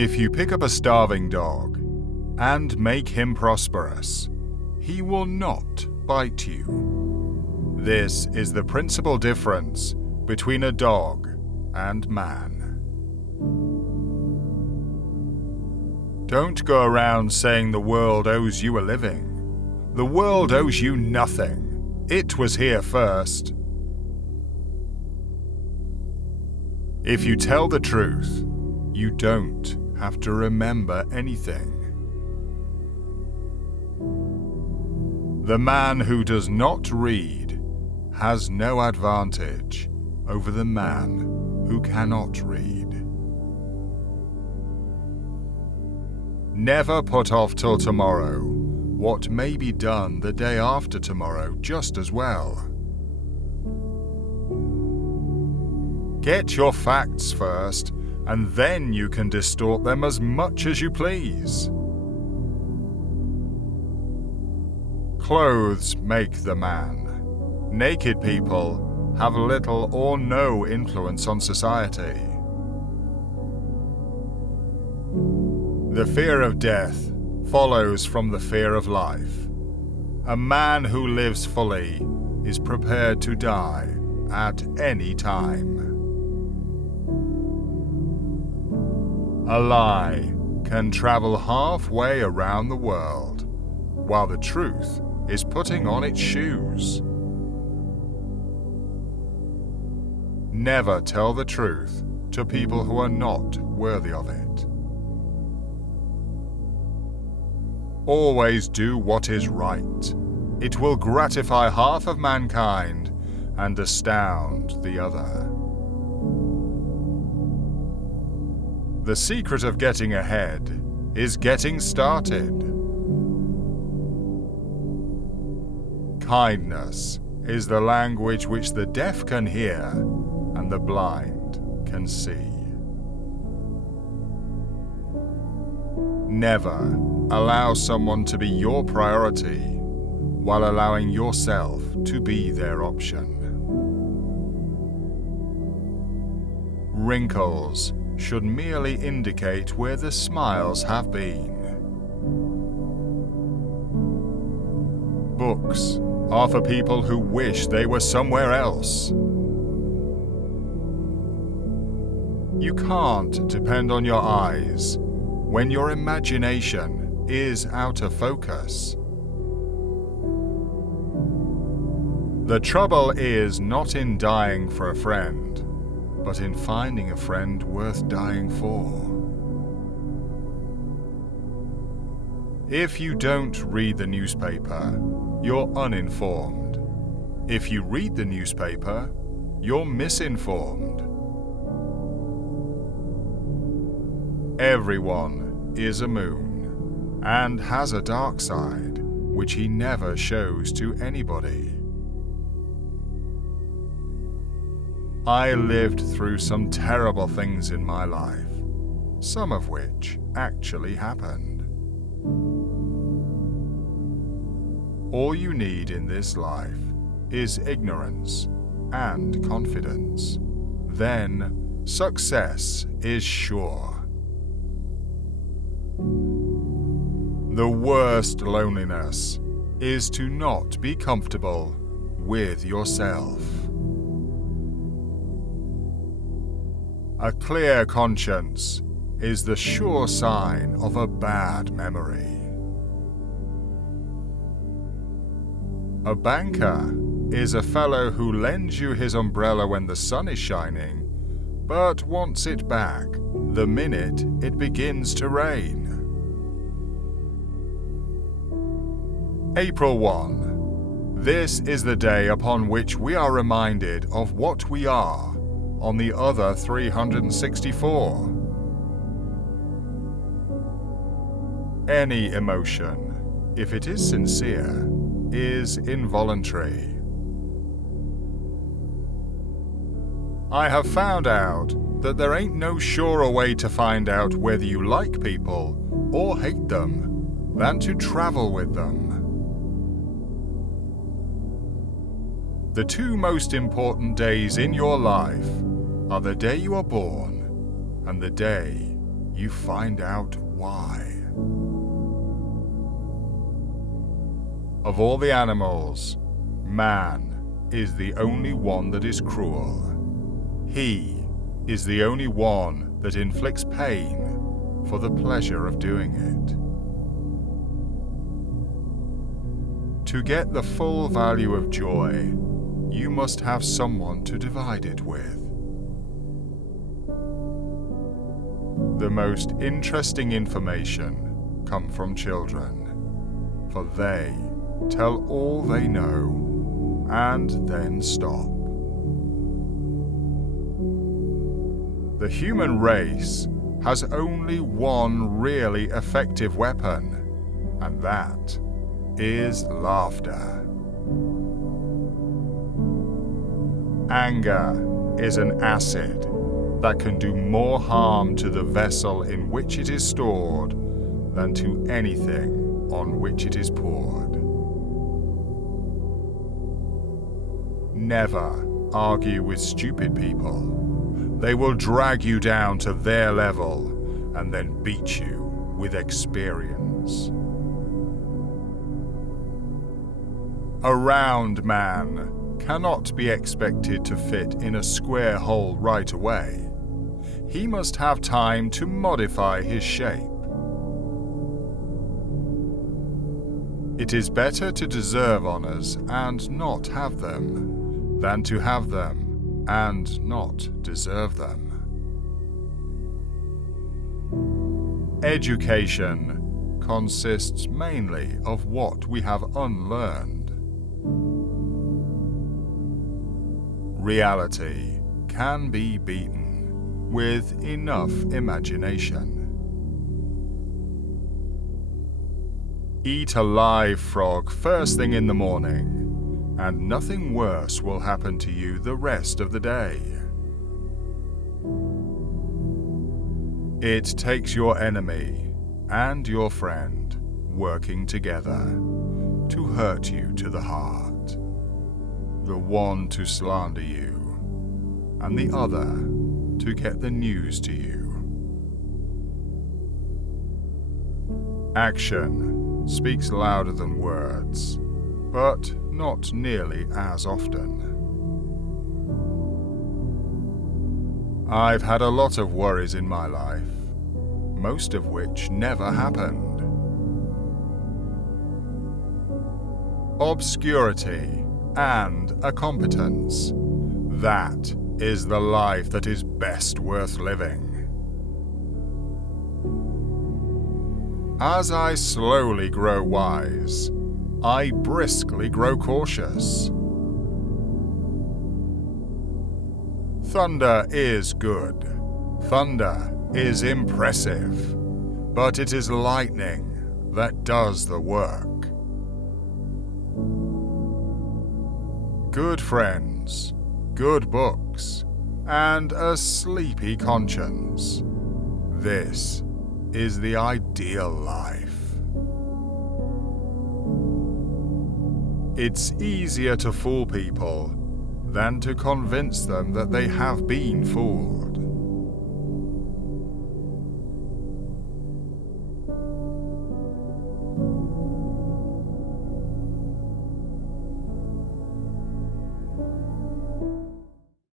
If you pick up a starving dog and make him prosperous, he will not bite you. This is the principal difference between a dog and man. Don't go around saying the world owes you a living. The world owes you nothing. It was here first. If you tell the truth, you don't have to remember anything. The man who does not read has no advantage over the man who cannot read. Never put off till tomorrow what may be done the day after tomorrow just as well. Get your facts first, and then you can distort them as much as you please. Clothes make the man. Naked people have little or no influence on society. The fear of death follows from the fear of life. A man who lives fully is prepared to die at any time. A lie can travel halfway around the world, while the truth is putting on its shoes. Never tell the truth to people who are not worthy of it. Always do what is right. It will gratify half of mankind and astound the other. The secret of getting ahead is getting started. Kindness is the language which the deaf can hear and the blind can see. Never allow someone to be your priority while allowing yourself to be their option. Wrinkles should merely indicate where the smiles have been. Books are for people who wish they were somewhere else. You can't depend on your eyes when your imagination is out of focus. The trouble is not in dying for a friend, but in finding a friend worth dying for. If you don't read the newspaper, you're uninformed. If you read the newspaper, you're misinformed. Everyone is a moon and has a dark side which he never shows to anybody. I lived through some terrible things in my life, some of which actually happened. All you need in this life is ignorance and confidence. Then success is sure. The worst loneliness is to not be comfortable with yourself. A clear conscience is the sure sign of a bad memory. A banker is a fellow who lends you his umbrella when the sun is shining, but wants it back the minute it begins to rain. April 1. This is the day upon which we are reminded of what we are on the other 364. Any emotion, if it is sincere, is involuntary. I have found out that there ain't no surer way to find out whether you like people or hate them than to travel with them. The two most important days in your life are the day you are born and the day you find out why. Of all the animals, man is the only one that is cruel. He is the only one that inflicts pain for the pleasure of doing it. To get the full value of joy, you must have someone to divide it with. The most interesting information comes from children, for they tell all they know and then stop. The human race has only one really effective weapon, and that is laughter. Anger is an acid that can do more harm to the vessel in which it is stored than to anything on which it is poured. Never argue with stupid people. They will drag you down to their level and then beat you with experience. A round man cannot be expected to fit in a square hole right away. He must have time to modify his shape. It is better to deserve honors and not have them, than to have them and not deserve them. Education consists mainly of what we have unlearned. Reality can be beaten with enough imagination. Eat a live frog first thing in the morning, and nothing worse will happen to you the rest of the day. It takes your enemy and your friend working together to hurt you to the heart. The one to slander you, and the other to get the news to you. Action speaks louder than words, but not nearly as often. I've had a lot of worries in my life, most of which never happened. Obscurity and a competence, that is the life that is best worth living. As I slowly grow wise, I briskly grow cautious. Thunder is good. Thunder is impressive. But it is lightning that does the work. Good friends, good books, and a sleepy conscience. This is the ideal life. It's easier to fool people than to convince them that they have been fooled.